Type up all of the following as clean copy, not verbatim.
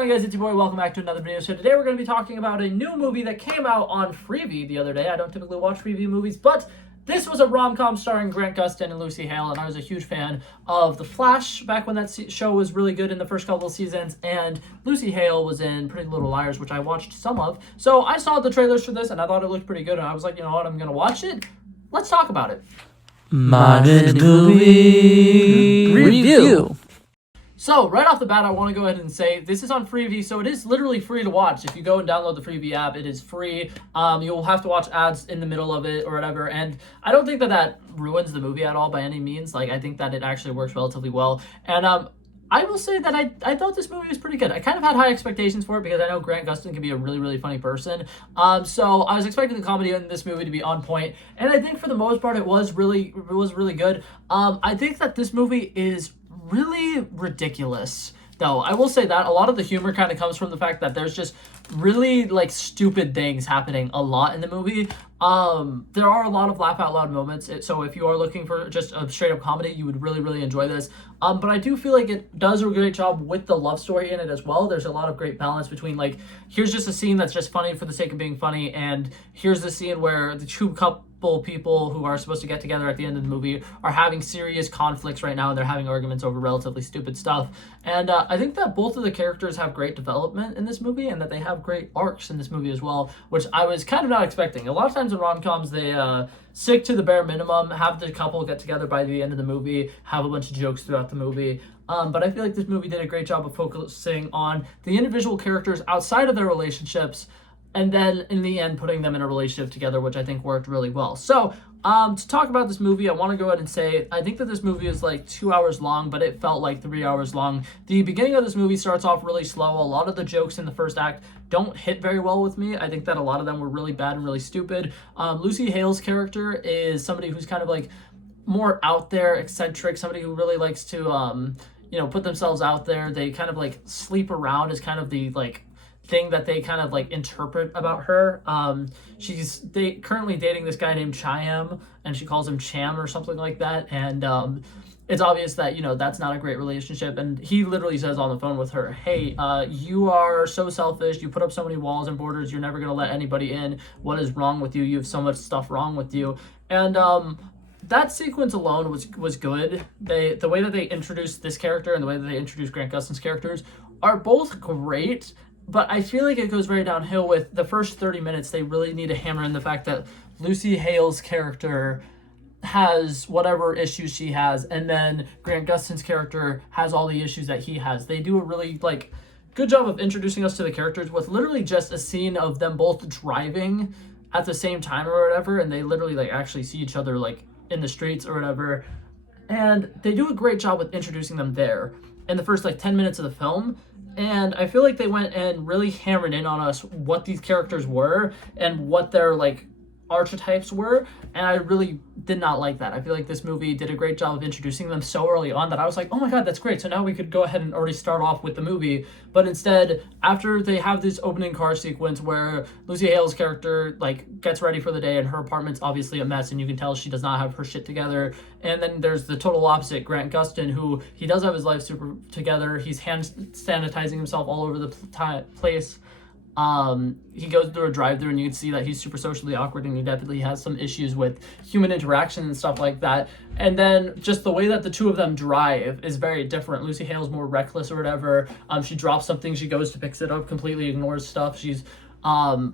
on, guys? It's your boy. Welcome back to another video. So today we're going to be talking about a new movie that came out on Freevee the other day. I don't typically watch Freevee movies, but this was a rom-com starring Grant Gustin and Lucy Hale, and I was a huge fan of The Flash back when that show was really good in the first couple of seasons, and Lucy Hale was in Pretty Little Liars, which I watched some of. So I saw the trailers for this, and I thought it looked pretty good, and I was like, you know what, I'm going to watch it. Let's talk about it. Modern Movie Review. So, right off the bat, I want to go ahead and say this is on Freevee, so it is literally free to watch. If you go and download the Freevee app, it is free. You'll have to watch ads in the middle of it or whatever, and I don't think that ruins the movie at all by any means. Like, I think that it actually works relatively well, and I will say that I thought this movie was pretty good. I kind of had high expectations for it because I know Grant Gustin can be a really, really funny person. So I was expecting the comedy in this movie to be on point, and I think for the most part it was really good. I think that this movie is really ridiculous, though. I will say that a lot of the humor kind of comes from the fact that there's just really like stupid things happening a lot in the movie. There are a lot of laugh out loud moments, so if you are looking for just a straight up comedy, you would really enjoy this. But I do feel like it does a great job with the love story in it as well. There's a lot of great balance between, like, here's just a scene that's just funny for the sake of being funny, and here's the scene where the two couple people who are supposed to get together at the end of the movie are having serious conflicts right now, and they're having arguments over relatively stupid stuff. And I think that both of the characters have great development in this movie, and that they have great arcs in this movie as well, which I was kind of not expecting. A lot of times in rom-coms, they stick to the bare minimum, have the couple get together by the end of the movie, have a bunch of jokes throughout the movie. But I feel like this movie did a great job of focusing on the individual characters outside of their relationships, and then in the end putting them in a relationship together, which I think worked really well. So to talk about this movie, I want to go ahead and say I think that this movie is like 2 hours long, but it felt like 3 hours long. The beginning of this movie starts off really slow. A lot of the jokes in the first act don't hit very well with me. I think that a lot of them were really bad and really stupid. Lucy Hale's character is somebody who's kind of like more out there, eccentric, somebody who really likes to put themselves out there. They kind of like sleep around is kind of the like thing that they kind of like interpret about her. She's currently dating this guy named Chaim, and she calls him Cham or something like that, and it's obvious that that's not a great relationship. And he literally says on the phone with her, hey, you are so selfish, you put up so many walls and borders, you're never gonna let anybody in. What is wrong with you? You have so much stuff wrong with you. And that sequence alone was good. The way that they introduced this character and the way that they introduced Grant Gustin's characters are both great. But I feel like it goes very downhill with the first 30 minutes. They really need to hammer in the fact that Lucy Hale's character has whatever issues she has, and then Grant Gustin's character has all the issues that he has. They do a really good job of introducing us to the characters with literally just a scene of them both driving at the same time or whatever, and they literally actually see each other in the streets or whatever. And they do a great job with introducing them there in the first 10 minutes of the film. And I feel like they went and really hammered in on us what these characters were and what their archetypes were, and I really did not like that. I feel like this movie did a great job of introducing them so early on that I was like, oh my god, that's great, so now we could go ahead and already start off with the movie. But instead, after they have this opening car sequence where Lucy Hale's character gets ready for the day, and her apartment's obviously a mess, and you can tell she does not have her shit together. And then there's the total opposite, Grant Gustin, who he does have his life super together. He's hand sanitizing himself all over the place. He goes through a drive-thru, and you can see that he's super socially awkward, and he definitely has some issues with human interaction and stuff like that. And then just the way that the two of them drive is very different. Lucy Hale's more reckless or whatever. She drops something, she goes to pick it up, completely ignores stuff. She's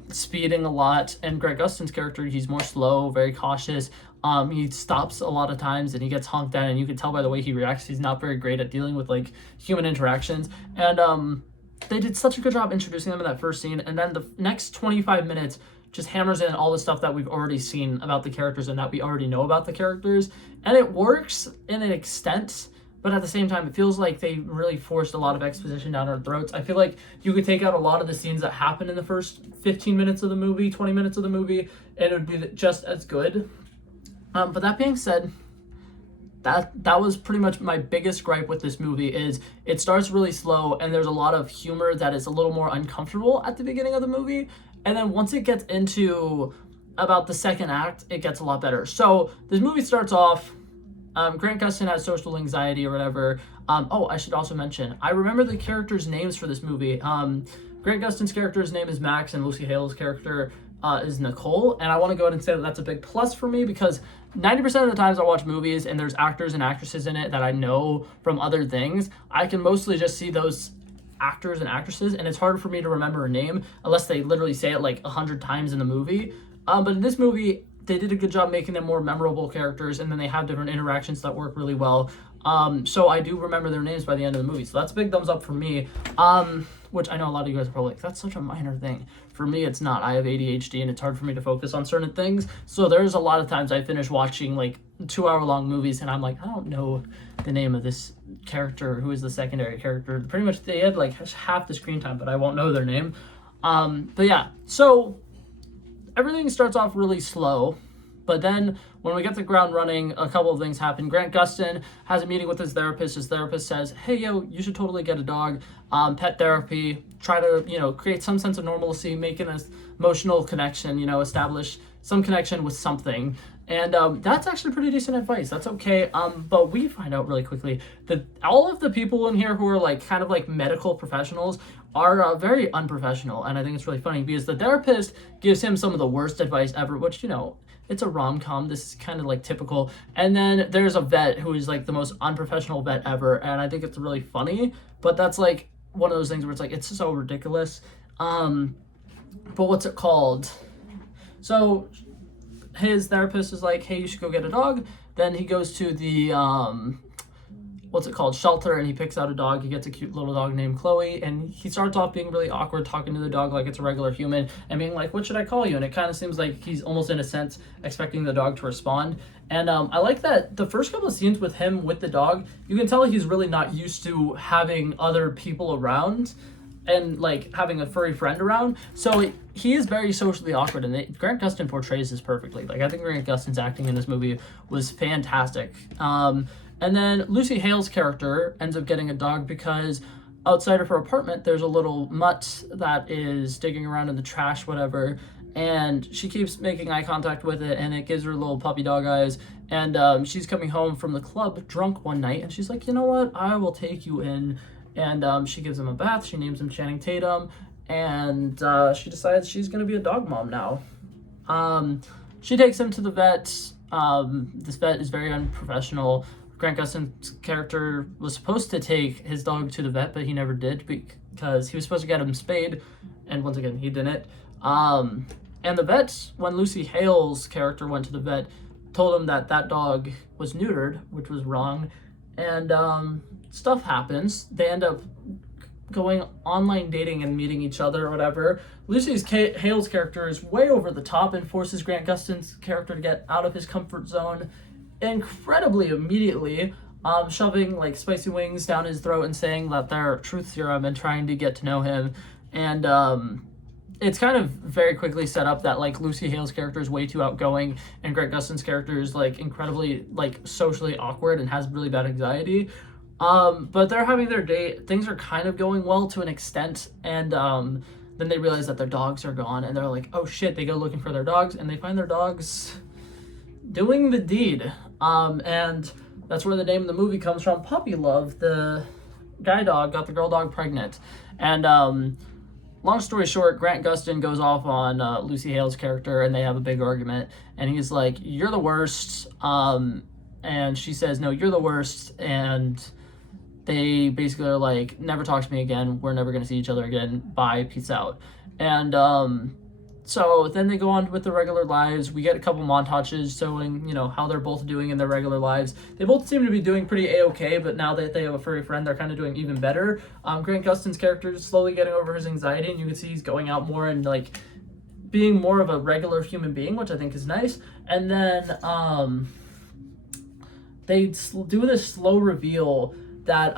speeding a lot. And Greg Gustin's character, he's more slow, very cautious. He stops a lot of times, and he gets honked at, and you can tell by the way he reacts, he's not very great at dealing with human interactions. And they did such a good job introducing them in that first scene, and then the next 25 minutes just hammers in all the stuff that we've already seen about the characters and that we already know about the characters. And it works in an extent, but at the same time, it feels like they really forced a lot of exposition down our throats. I feel like you could take out a lot of the scenes that happen in the first 15 minutes of the movie, 20 minutes of the movie, and it would be just as good. But that being said, that was pretty much my biggest gripe with this movie. Is it starts really slow, and there's a lot of humor that is a little more uncomfortable at the beginning of the movie, and then once it gets into about the second act, it gets a lot better. So this movie starts off, Grant Gustin has social anxiety or whatever. Oh, I should also mention, I remember the characters' names for this movie. Grant Gustin's character's name is Max, and Lucy Hale's character is Nicole. And I want to go ahead and say that that's a big plus for me, because 90% of the times I watch movies and there's actors and actresses in it that I know from other things, I can mostly just see those actors and actresses, and it's hard for me to remember a name unless they literally say it like 100 times in the movie. But in this movie, they did a good job making them more memorable characters, and then they have different interactions that work really well. So I do remember their names by the end of the movie. So that's a big thumbs up for me. Which I know a lot of you guys are probably like, that's such a minor thing. For me, it's not. I have ADHD and it's hard for me to focus on certain things. So there's a lot of times I finish watching like 2-hour-long movies and I'm like, I don't know the name of this character who is the secondary character. Pretty much they had like half the screen time, but I won't know their name. But yeah, so everything starts off really slow. But then when we get the ground running, a couple of things happen. Grant Gustin has a meeting with his therapist. His therapist says, hey, yo, you should totally get a dog. Pet therapy, try to, create some sense of normalcy, make an emotional connection, establish some connection with something. And that's actually pretty decent advice. That's okay. But we find out really quickly that all of the people in here who are like kind of like medical professionals are very unprofessional. And I think it's really funny because the therapist gives him some of the worst advice ever, which, it's a rom-com. This is kind of like typical. And then there's a vet who is like the most unprofessional vet ever. And I think it's really funny, but that's like one of those things where it's like, it's so ridiculous. But what's it called? So his therapist is like, hey, you should go get a dog. Then he goes to the, shelter, and he picks out a dog. He gets a cute little dog named Chloe, and he starts off being really awkward, talking to the dog like it's a regular human, and being like, what should I call you? And it kind of seems like he's almost, in a sense, expecting the dog to respond. And I like that the first couple of scenes with him with the dog, you can tell he's really not used to having other people around and like having a furry friend around. So he is very socially awkward, and Grant Gustin portrays this perfectly. Like, I think Grant Gustin's acting in this movie was fantastic. And then Lucy Hale's character ends up getting a dog because outside of her apartment, there's a little mutt that is digging around in the trash, whatever. And she keeps making eye contact with it, and it gives her little puppy dog eyes. And she's coming home from the club drunk one night, and she's like, you know what? I will take you in. And she gives him a bath. She names him Channing Tatum. And she decides she's going to be a dog mom now. She takes him to the vet. This vet is very unprofessional. Grant Gustin's character was supposed to take his dog to the vet, but he never did because he was supposed to get him spayed, and once again, he didn't. And the vet, when Lucy Hale's character went to the vet, told him that that dog was neutered, which was wrong, and stuff happens. They end up going online dating and meeting each other or whatever. Hale's character is way over the top and forces Grant Gustin's character to get out of his comfort zone incredibly immediately, shoving like spicy wings down his throat and saying that they're truth serum and trying to get to know him. And it's kind of very quickly set up that like Lucy Hale's character is way too outgoing and Grant Gustin's character is like incredibly like socially awkward and has really bad anxiety. But they're having their date. Things are kind of going well to an extent, and then they realize that their dogs are gone, and they're like, oh shit. They go looking for their dogs, and they find their dogs doing the deed. And that's where the name of the movie comes from, Puppy Love. The guy dog got the girl dog pregnant. And long story short, Grant Gustin goes off on Lucy Hale's character, and they have a big argument, and he's like, you're the worst. And she says, no, you're the worst. And they basically are like, never talk to me again, we're never gonna see each other again, bye, peace out. And so then they go on with their regular lives. We get a couple montages showing, how they're both doing in their regular lives. They both seem to be doing pretty A-okay, but now that they have a furry friend, they're kind of doing even better. Grant Gustin's character is slowly getting over his anxiety, and you can see he's going out more and, like, being more of a regular human being, which I think is nice. And then they do this slow reveal that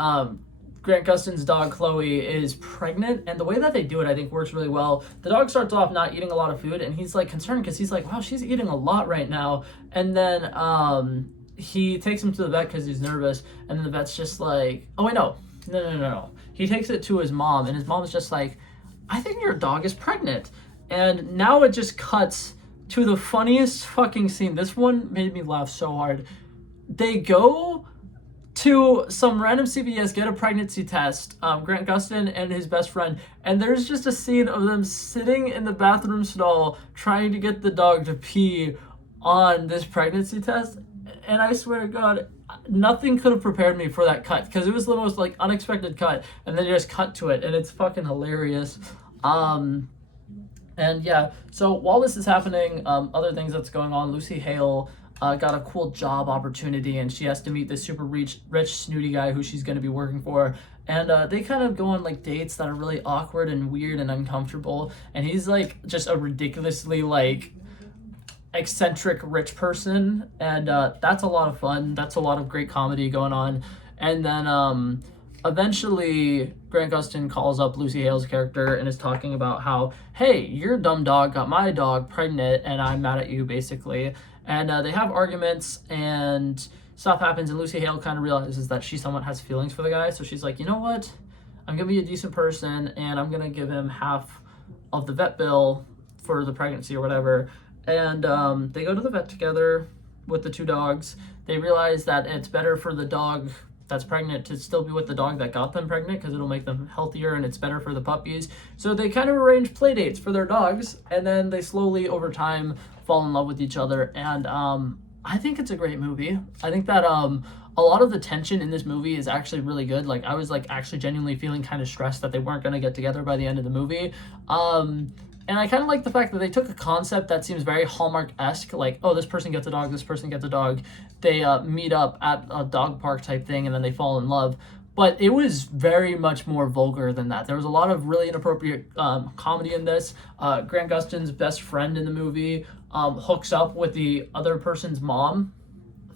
Grant Gustin's dog, Chloe, is pregnant, and the way that they do it, I think, works really well. The dog starts off not eating a lot of food, and he's, like, concerned because he's like, wow, she's eating a lot right now. And then he takes him to the vet because he's nervous, and then the vet's just like, oh, wait, no. He takes it to his mom, and his mom's just like, I think your dog is pregnant. And now it just cuts to the funniest fucking scene. This one made me laugh so hard. They go to some random CVS, get a pregnancy test, Grant Gustin and his best friend, and there's just a scene of them sitting in the bathroom stall trying to get the dog to pee on this pregnancy test. And I swear to God, nothing could have prepared me for that cut, because it was the most like unexpected cut, and then you just cut to it, and it's fucking hilarious. And yeah, so while this is happening, other things that's going on, Lucy Hale got a cool job opportunity, and she has to meet this super rich, snooty guy who she's going to be working for. And they kind of go on like dates that are really awkward and weird and uncomfortable. And he's like just a ridiculously like eccentric rich person, and that's a lot of fun. That's a lot of great comedy going on. And then eventually Grant Gustin calls up Lucy Hale's character and is talking about how, hey, your dumb dog got my dog pregnant and I'm mad at you, basically. And they have arguments and stuff happens, and Lucy Hale kind of realizes that she somewhat has feelings for the guy. So she's like, you know what? I'm going to be a decent person, and I'm going to give him half of the vet bill for the pregnancy or whatever. And they go to the vet together with the two dogs. They realize that it's better for the dog that's pregnant to still be with the dog that got them pregnant, because it'll make them healthier and it's better for the puppies. So they kind of arrange play dates for their dogs, and then they slowly over time fall in love with each other. And I think it's a great movie. I think that a lot of the tension in this movie is actually really good. Like, I was like actually genuinely feeling kind of stressed that they weren't going to get together by the end of the movie. And I kind of like the fact that they took a concept that seems very Hallmark-esque, like, oh, this person gets a dog, this person gets a dog. They meet up at a dog park type thing, and then they fall in love. But it was very much more vulgar than that. There was a lot of really inappropriate comedy in this. Grant Gustin's best friend in the movie hooks up with the other person's mom.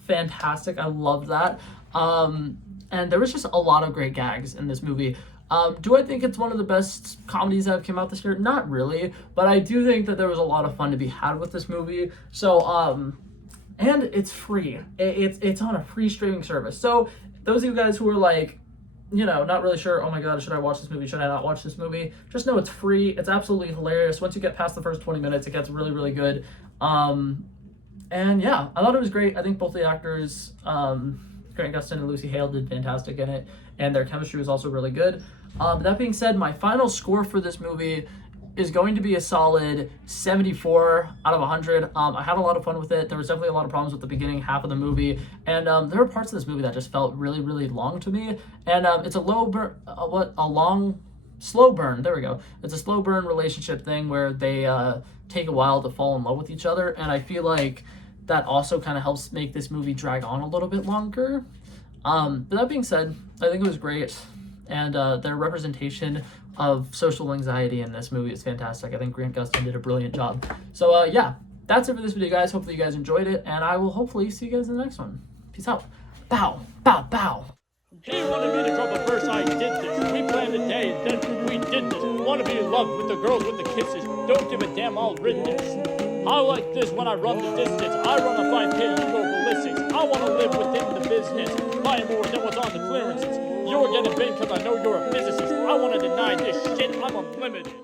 Fantastic. I love that. And there was just a lot of great gags in this movie. Do I think it's one of the best comedies that have come out this year? Not really, but I do think that there was a lot of fun to be had with this movie. So, and it's free. It's on a free streaming service. So those of you guys who are like, you know, not really sure, oh my God, should I watch this movie? Should I not watch this movie? Just know it's free. It's absolutely hilarious. Once you get past the first 20 minutes, it gets really, really good. And yeah, I thought it was great. I think both the actors, Grant Gustin and Lucy Hale, did fantastic in it, and their chemistry was also really good. That being said, my final score for this movie is going to be a solid 74 out of 100. I had a lot of fun with it. There was definitely a lot of problems with the beginning half of the movie, and there were parts of this movie that just felt really, really long to me. And it's a slow burn. There we go. It's a slow burn relationship thing where they take a while to fall in love with each other, and I feel like that also kind of helps make this movie drag on a little bit longer. But that being said, I think it was great, and their representation of social anxiety in this movie is fantastic. I think Grant Gustin did a brilliant job. So yeah, that's it for this video, guys. Hopefully you guys enjoyed it, and I will hopefully see you guys in the next one. Peace out. Bow, bow, bow. He wanted me to drop a verse, I did this. We planned a day, and then we did this. Wanna be in love with the girls with the kisses. Don't give a damn, I'll rid this. I like this when I run the distance. I run a 5K, you go ballistics. I wanna live within the business, buying more than what's on the clearances. You're getting big because I know you're a physicist. I wanna deny this shit, I'm unlimited.